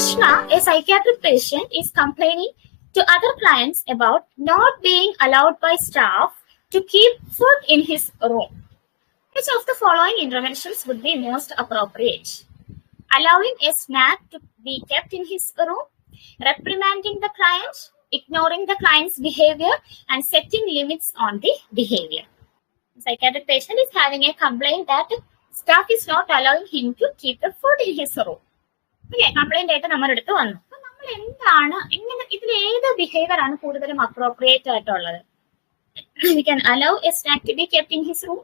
Krishna, a psychiatric patient, is complaining to other clients about not being allowed by staff to keep food in his room. Which of the following interventions would be most appropriate? Allowing a snack to be kept in his room, reprimanding the client, ignoring the client's behavior, and setting limits on the behavior. Psychiatric patient is having a complaint that staff is not allowing him to keep the food in his room. Complaint ആയിട്ട് നമ്മുടെ അടുത്ത് വന്നു. നമ്മൾ എന്താണ് എങ്ങനെ ഇതിൽ ഏത് behaviour ആണ് കൂടുതലും അപ്രോപ്രിയേറ്റ് ആയിട്ടുള്ളത്? A snack to be kept in his room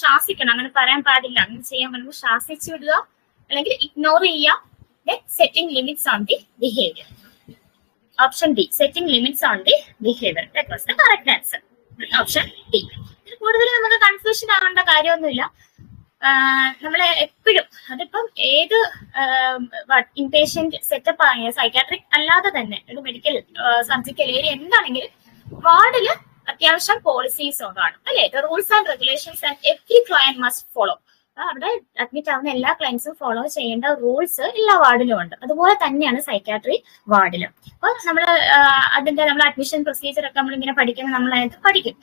ശാസിക്കണം. അങ്ങനെ പറയാൻ പാടില്ല. അങ്ങനെ ചെയ്യാൻ പറ്റുമ്പോൾ ശാസിച്ചു വിടുക. അല്ലെങ്കിൽ ഇഗ്നോർ ചെയ്യുക. Setting limits on the behaviour option D setting limits on the behaviour that was the correct answer option D കൂടുതൽ നമുക്ക് കൺഫ്യൂഷൻ ആവേണ്ട കാര്യമൊന്നുമില്ല. നമ്മൾ എപ്പോഴും അതിപ്പം ഏത് ഇൻപേഷ്യന്റ് സെറ്റപ്പ് ആയ സൈക്കാട്രിക് അല്ലാതെ തന്നെ ഒരു മെഡിക്കൽ സർജിക്കൽ ഏരിയ എന്താണെങ്കിലും വാർഡിൽ അത്യാവശ്യം പോളിസീസ് കാണും അല്ലെ? Rules and regulations and every client must follow അവിടെ അഡ്മിറ്റ് ആവുന്ന എല്ലാ ക്ലയൻസും ഫോളോ ചെയ്യേണ്ട റൂൾസ് എല്ലാ വാർഡിലും ഉണ്ട്. അതുപോലെ തന്നെയാണ് സൈക്കാട്രി വാർഡിലും. അപ്പൊ നമ്മൾ അതിന്റെ നമ്മൾ അഡ്മിഷൻ പ്രൊസീജിയർ ഒക്കെ നമ്മൾ ഇങ്ങനെ പഠിക്കുന്ന നമ്മൾ അതിനകത്ത് പഠിക്കും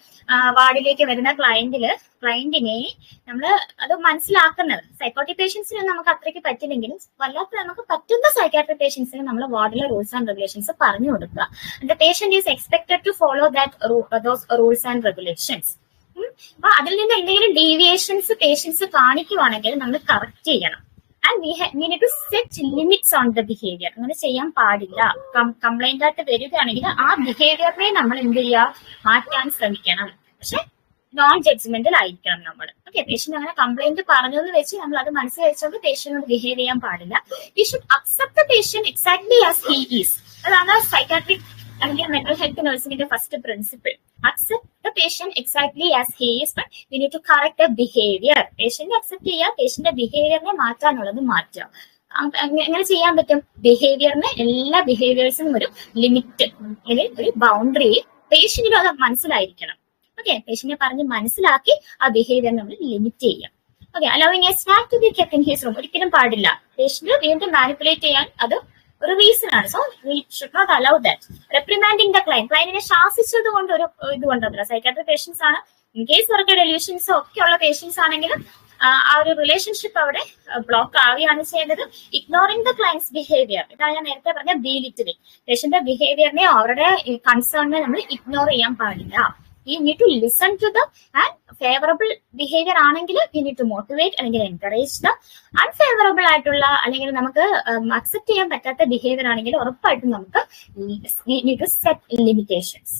വാർഡിലേക്ക് വരുന്ന ക്ലയന്റിൽ ക്ലയന്റിനെ നമ്മൾ അത് മനസ്സിലാക്കുന്നത്. സൈക്കോട്ടിക് പേഷ്യൻസിന് നമുക്ക് അത്രയ്ക്ക് പറ്റില്ലെങ്കിലും വല്ലാത്ത നമുക്ക് പറ്റുന്ന സൈക്കാട്രി പേഷ്യൻസിന് നമ്മൾ വാർഡിലെ റൂൾസ് ആൻഡ് റെഗുലേഷൻസ് പറഞ്ഞു കൊടുക്കുക. The patient is expected to follow that rules and regulations അപ്പൊ അതിൽ നിന്ന് എന്തെങ്കിലും ഡീവിയേഷൻസ് പേഷ്യൻസ് കാണിക്കുവാണെങ്കിൽ നമ്മൾ കറക്റ്റ് ചെയ്യണം. And we we need to set limits on the behaviour അങ്ങനെ ചെയ്യാൻ പാടില്ല. കംപ്ലൈന്റ് ആയിട്ട് വരികയാണെങ്കിൽ ആ ബിഹേവിയറിനെ നമ്മൾ എന്ത് ചെയ്യുക മാറ്റാൻ ശ്രമിക്കണം. പക്ഷെ നോൺ ജഡ്ജ്മെന്റൽ ആയിരിക്കണം നമ്മൾ. ഓക്കെ പേഷ്യന്റ് അങ്ങനെ കംപ്ലൈന്റ് പറഞ്ഞതെന്ന് വെച്ച് നമ്മൾ അത് മനസ്സിൽ വെച്ചുകൊണ്ട് പേഷ്യന്റിനോട് ബിഹേവ് ചെയ്യാൻ പാടില്ല. We should accept the patient exactly as he is അതാണ് സൈക്കാട്രിക് അല്ലെങ്കിൽ mental health നഴ്സിംഗിന്റെ first principle accept the patient exactly as he is but we need to correct the behaviour patient accept ചെയ്യുക പേഷ്യന്റെ ബിഹേവിയറിനെ മാറ്റാനുള്ളത് മാറ്റുക. എങ്ങനെ ചെയ്യാൻ പറ്റും? ബിഹേവിയറിന് എല്ലാ ബിഹേവിയേഴ്സിനും ഒരു ലിമിറ്റ് അല്ലെങ്കിൽ ഒരു ബൗണ്ടറി പേഷ്യന്റിനും അത് മനസ്സിലായിരിക്കണം. ഓക്കെ പേഷ്യന്റിനെ പറഞ്ഞ് മനസ്സിലാക്കി ആ ബിഹേവിയർ നമ്മൾ ലിമിറ്റ് ചെയ്യാം okay allowing a snack to be kept in his room ഒരിക്കലും പാടില്ല. പേഷ്യന്റ് വീണ്ടും മാനിപ്പുലേറ്റ് ചെയ്യാൻ അത് ഒരു റീസൺ ആണ്. So we should not allow that reprimanding the client ക്ലൈന്റിനെ ശാസിച്ചത് കൊണ്ട് ഒരു ഇത് കൊണ്ടുവന്നില്ല. സൈക്കാട്രിക് പേഷ്യൻസ് ആണ്. ഇൻ കേസ് അവർക്ക് ഡെലിവിഷൻസോ ഒക്കെ ഉള്ള പേഷ്യൻസ് ആണെങ്കിലും ആ ഒരു റിലേഷൻഷിപ്പ് അവിടെ ബ്ലോക്ക് ആവുകയാണ് ചെയ്യേണ്ടത്. ഇഗ്നോറിംഗ് ദ ക്ലയൻസ് ബിഹേവിയർ ഇതാണ് ഞാൻ നേരത്തെ പറഞ്ഞ ബി ലിറ്റിലിംഗ് പേഷ്യന്റെ ബിഹേവിയറിനെ അവരുടെ കൺസേണിനെ നമ്മൾ ഇഗ്നോർ ചെയ്യാൻ പാടില്ല. You need to listen to the and favourable behaviour ആണെങ്കിൽ വി നീഡ് ടു മോട്ടിവേറ്റ് അല്ലെങ്കിൽ എൻകറേജ് ദ അൺഫേവറബിൾ ആയിട്ടുള്ള അല്ലെങ്കിൽ നമുക്ക് അക്സെപ്റ്റ് ചെയ്യാൻ പറ്റാത്ത ബിഹേവിയർ ആണെങ്കിൽ ഉറപ്പായിട്ടും നമുക്ക് set limitations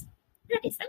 that is the